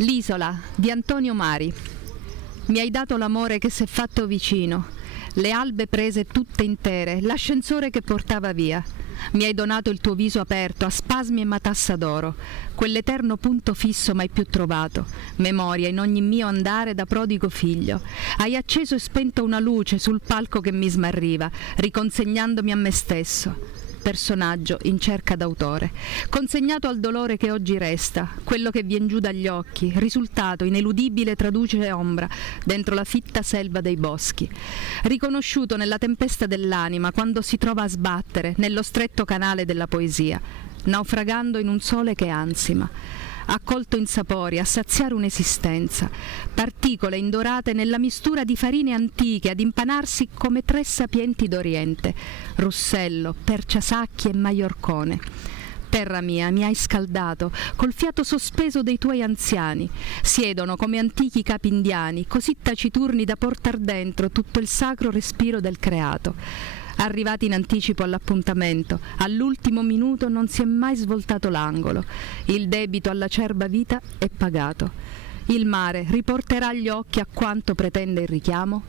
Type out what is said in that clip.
L'isola di Antonio Mari. Mi hai dato l'amore che s'è fatto vicino, le albe prese tutte intere, l'ascensore che portava via. Mi hai donato il tuo viso aperto a spasmi e matassa d'oro, quell'eterno punto fisso mai più trovato, memoria in ogni mio andare da prodigo figlio. Hai acceso e spento una luce sul palco che mi smarriva, riconsegnandomi a me stesso. Personaggio in cerca d'autore, consegnato al dolore che oggi resta, quello che vien giù dagli occhi, risultato ineludibile traduce ombra dentro la fitta selva dei boschi, riconosciuto nella tempesta dell'anima quando si trova a sbattere nello stretto canale della poesia, naufragando in un sole che ansima, accolto in sapori, a saziare un'esistenza, particole indorate nella mistura di farine antiche ad impanarsi come tre sapienti d'Oriente, Russello, Perciasacchi e Maiorcone. Terra mia, mi hai scaldato, col fiato sospeso dei tuoi anziani, siedono come antichi capi indiani, così taciturni da portar dentro tutto il sacro respiro del creato. Arrivati in anticipo all'appuntamento, all'ultimo minuto non si è mai svoltato l'angolo. Il debito all'acerba vita è pagato. Il mare riporterà gli occhi a quanto pretende il richiamo?